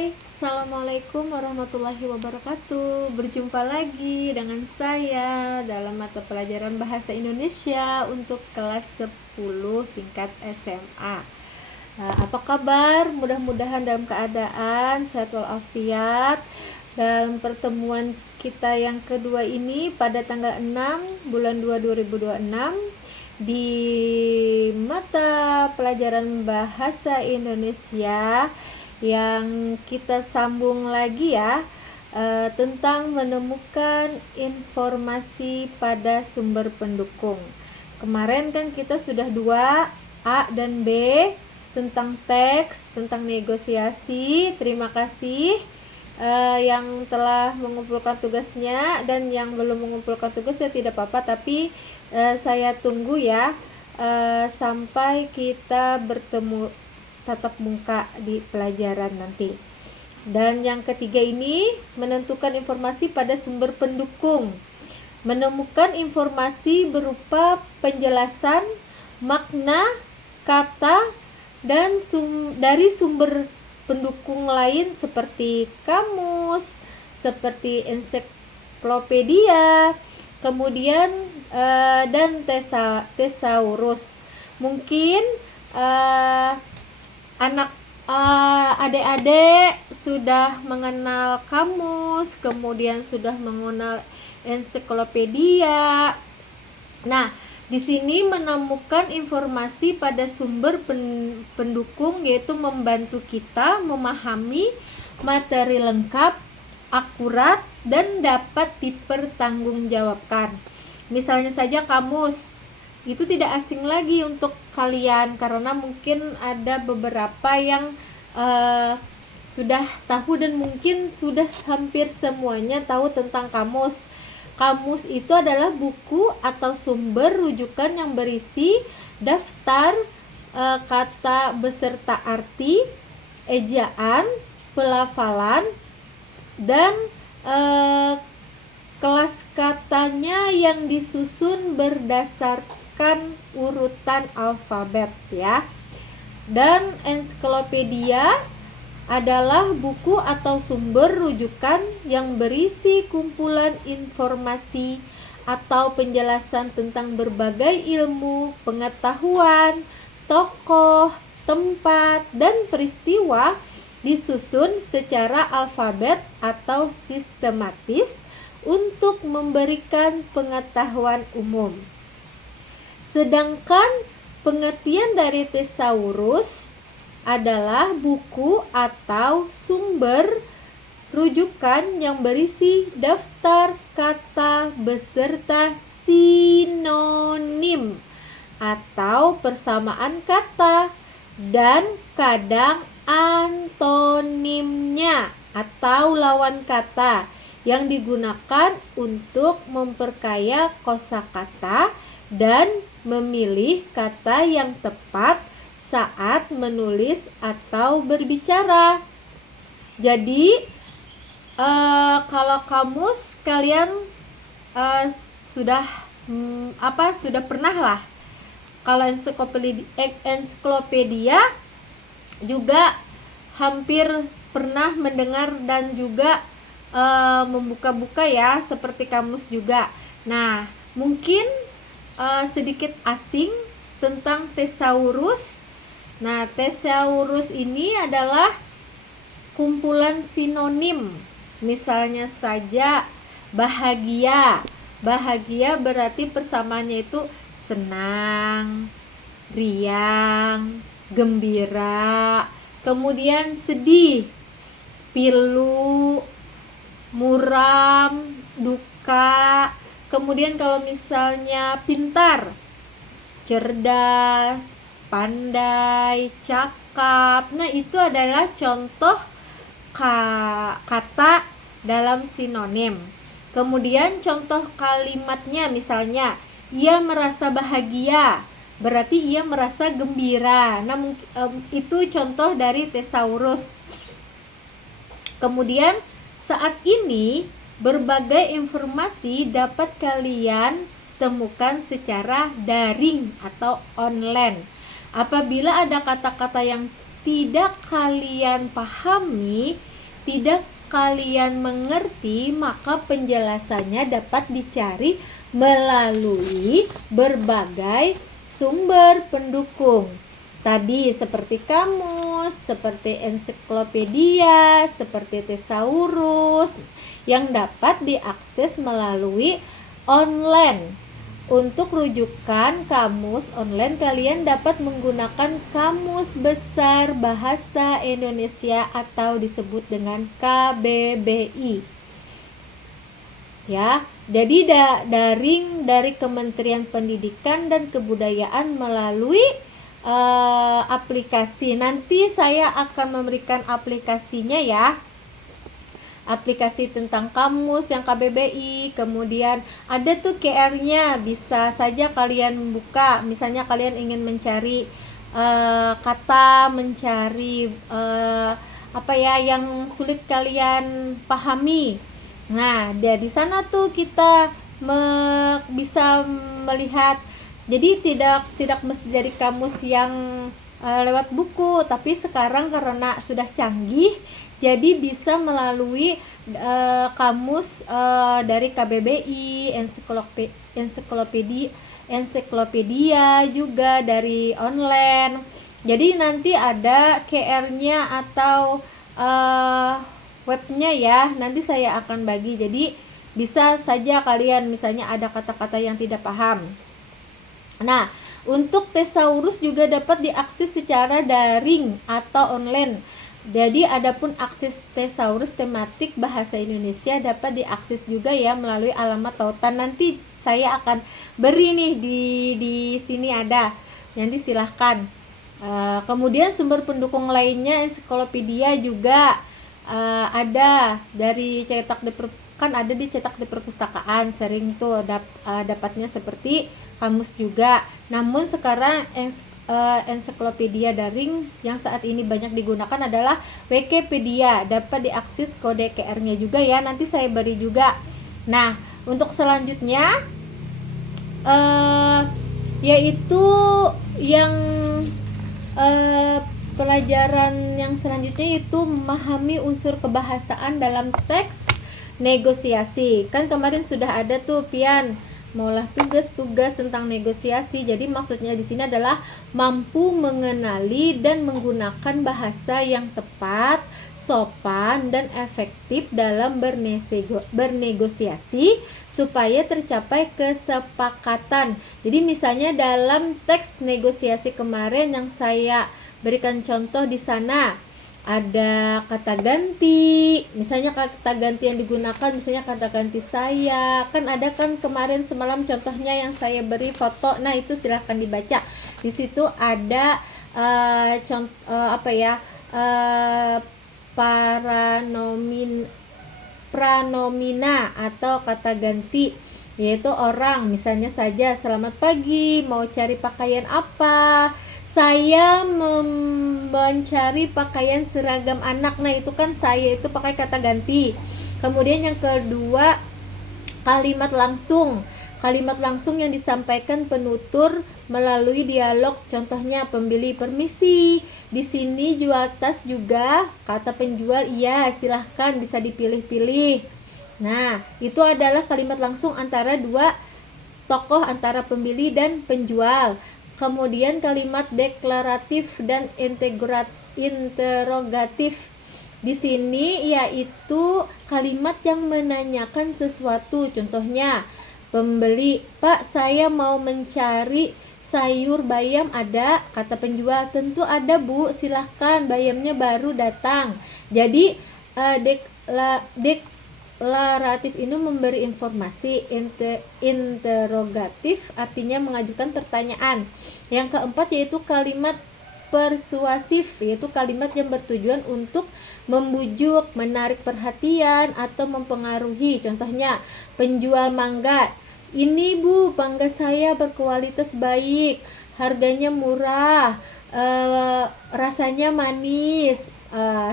Hai, Assalamualaikum warahmatullahi wabarakatuh. Berjumpa lagi dengan saya dalam mata pelajaran Bahasa Indonesia untuk kelas 10 tingkat SMA. Apa kabar? Mudah-mudahan dalam keadaan sehat walafiat. Dalam pertemuan kita yang kedua ini pada tanggal 6 bulan 2 2026 di mata pelajaran Bahasa Indonesia yang kita sambung lagi ya, tentang menemukan informasi pada sumber pendukung. Kemarin kan kita sudah 2 A dan B tentang teks, tentang negosiasi. Terima kasih yang telah mengumpulkan tugasnya, dan yang belum mengumpulkan tugasnya tidak apa-apa, tapi saya tunggu ya sampai kita bertemu tatap muka di pelajaran nanti. Dan yang ketiga ini menentukan informasi pada sumber pendukung. Menemukan informasi berupa penjelasan makna, kata, dan dari sumber pendukung lain seperti kamus, seperti ensiklopedia, kemudian dan tesaurus. Mungkin adik-adik sudah mengenal kamus, kemudian sudah mengenal ensiklopedia. Nah, di sini menemukan informasi pada sumber pendukung yaitu membantu kita memahami materi lengkap, akurat, dan dapat dipertanggungjawabkan. Misalnya saja kamus. Itu tidak asing lagi untuk kalian karena mungkin ada beberapa yang sudah tahu dan mungkin sudah hampir semuanya tahu tentang kamus. Kamus itu adalah buku atau sumber rujukan yang berisi daftar kata beserta arti, ejaan, pelafalan, dan kelas katanya yang disusun berdasarkan urutan alfabet ya. Dan ensiklopedia adalah buku atau sumber rujukan yang berisi kumpulan informasi atau penjelasan tentang berbagai ilmu, pengetahuan, tokoh, tempat, dan peristiwa disusun secara alfabet atau sistematis untuk memberikan pengetahuan umum. Sedangkan pengertian dari tesaurus adalah buku atau sumber rujukan yang berisi daftar kata beserta sinonim atau persamaan kata dan kadang antonimnya atau lawan kata yang digunakan untuk memperkaya kosakata dan memilih kata yang tepat saat menulis atau berbicara. Jadi kalau kamus kalian sudah pernah lah. Kalau ensiklopedia juga hampir pernah mendengar dan juga membuka-buka ya, seperti kamus juga. Nah, mungkin sedikit asing tentang tesaurus. Nah, tesaurus ini adalah kumpulan sinonim. Misalnya saja bahagia. Bahagia berarti persamaannya itu senang, riang, gembira. Kemudian sedih, pilu, muram, duka. Kemudian kalau misalnya pintar, cerdas, pandai, cakap. Nah, itu adalah contoh kata dalam sinonim. Kemudian contoh kalimatnya, misalnya ia merasa bahagia, berarti ia merasa gembira. Nah, itu contoh dari tesaurus. Kemudian saat ini berbagai informasi dapat kalian temukan secara daring atau online. Apabila ada kata-kata yang tidak kalian pahami, tidak kalian mengerti, maka penjelasannya dapat dicari melalui berbagai sumber pendukung. Tadi seperti kamus, seperti ensiklopedia, seperti thesaurus yang dapat diakses melalui online. Untuk rujukan kamus online, kalian dapat menggunakan Kamus Besar Bahasa Indonesia atau disebut dengan KBBI. Ya, jadi daring dari Kementerian Pendidikan dan Kebudayaan melalui aplikasi. Nanti saya akan memberikan aplikasinya ya. Aplikasi tentang kamus yang KBBI, kemudian ada tuh QR-nya, bisa saja kalian buka. Misalnya kalian ingin mencari kata, mencari apa ya yang sulit kalian pahami. Nah, di sana tuh kita bisa melihat. Jadi tidak mesti dari kamus yang lewat buku, tapi sekarang karena sudah canggih, jadi bisa melalui kamus dari KBBI, ensiklopedia juga dari online. Jadi nanti ada QR-nya atau webnya ya, nanti saya akan bagi. Jadi bisa saja kalian misalnya ada kata-kata yang tidak paham. Nah, untuk thesaurus juga dapat diakses secara daring atau online. Jadi adapun akses thesaurus tematik bahasa Indonesia dapat diakses juga ya melalui alamat tautan. Nanti saya akan beri nih di sini ada. Nanti silahkan. Kemudian sumber pendukung lainnya ensiklopedia juga ada dari kan ada di cetak di perpustakaan, sering tuh dapatnya seperti kamus juga. Namun sekarang ensiklopedia daring yang saat ini banyak digunakan adalah Wikipedia, dapat diakses kode QR-nya juga ya, nanti saya beri juga. Nah, untuk selanjutnya yaitu yang pelajaran yang selanjutnya itu memahami unsur kebahasaan dalam teks negosiasi. Kan kemarin sudah ada tuh Pian maulah tugas-tugas tentang negosiasi. Jadi maksudnya di sini adalah mampu mengenali dan menggunakan bahasa yang tepat, sopan dan efektif dalam bernegosiasi supaya tercapai kesepakatan. Jadi misalnya dalam teks negosiasi kemarin yang saya berikan contoh di sana ada kata ganti, misalnya kata ganti yang digunakan misalnya kata ganti saya, kan ada kan kemarin semalam contohnya yang saya beri foto. Nah, itu silahkan dibaca. Di situ ada pranomina atau kata ganti, yaitu orang. Misalnya saja selamat pagi, mau cari pakaian apa? Saya mencari pakaian seragam anak. Nah, itu kan saya itu pakai kata ganti. Kemudian yang kedua, kalimat langsung. Kalimat langsung yang disampaikan penutur melalui dialog. Contohnya pembeli permisi. Di sini jual tas juga. Kata penjual iya, silahkan bisa dipilih-pilih. Nah, itu adalah kalimat langsung antara dua tokoh, antara pembeli dan penjual. Kemudian kalimat deklaratif dan interrogatif. Di sini yaitu kalimat yang menanyakan sesuatu. Contohnya, pembeli, "Pak, saya mau mencari sayur bayam ada?" Kata penjual, "Tentu ada, Bu. Silahkan, bayamnya baru datang." Jadi deklaratif ini memberi informasi. Interrogatif artinya mengajukan pertanyaan. Yang keempat yaitu kalimat persuasif, yaitu kalimat yang bertujuan untuk membujuk, menarik perhatian atau mempengaruhi. Contohnya, penjual mangga, "Ini Bu, mangga saya berkualitas baik, harganya murah, rasanya manis,"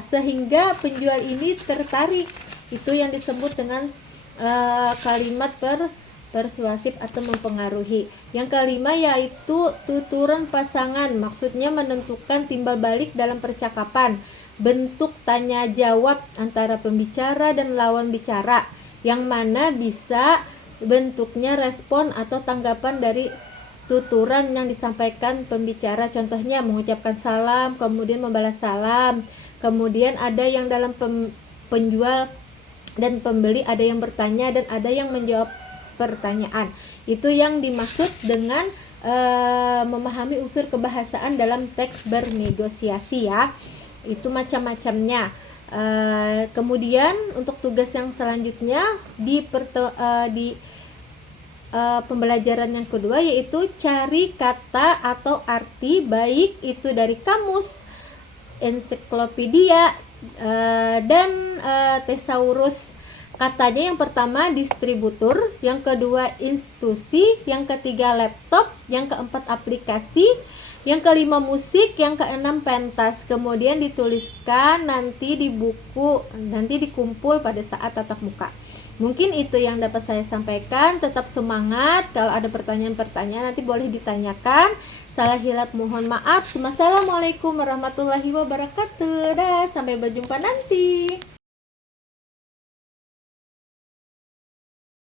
sehingga penjual ini tertarik. Itu yang disebut dengan kalimat persuasif atau mempengaruhi. Yang kelima yaitu tuturan pasangan, maksudnya menentukan timbal balik dalam percakapan. bentuk tanya jawab antara pembicara dan lawan bicara, yang mana bisa bentuknya respon atau tanggapan dari tuturan yang disampaikan pembicara. Contohnya mengucapkan salam, kemudian membalas salam. Kemudian ada yang dalam penjual dan pembeli, ada yang bertanya dan ada yang menjawab pertanyaan. Itu yang dimaksud dengan memahami unsur kebahasaan dalam teks bernegosiasi ya. Itu macam-macamnya. Kemudian untuk tugas yang selanjutnya di pembelajaran yang kedua, yaitu cari kata atau arti, baik itu dari kamus, ensiklopedia, dan tesaurus. Katanya yang pertama distributor, yang kedua institusi, yang ketiga laptop, yang keempat aplikasi, yang kelima musik, yang keenam pentas. Kemudian dituliskan nanti di buku, nanti dikumpul pada saat tatap muka. Mungkin itu yang dapat saya sampaikan. Tetap semangat. Kalau ada pertanyaan-pertanyaan nanti boleh ditanyakan. Salah hilap mohon maaf. Assalamualaikum warahmatullahi wabarakatuh. Dah, sampai berjumpa nanti.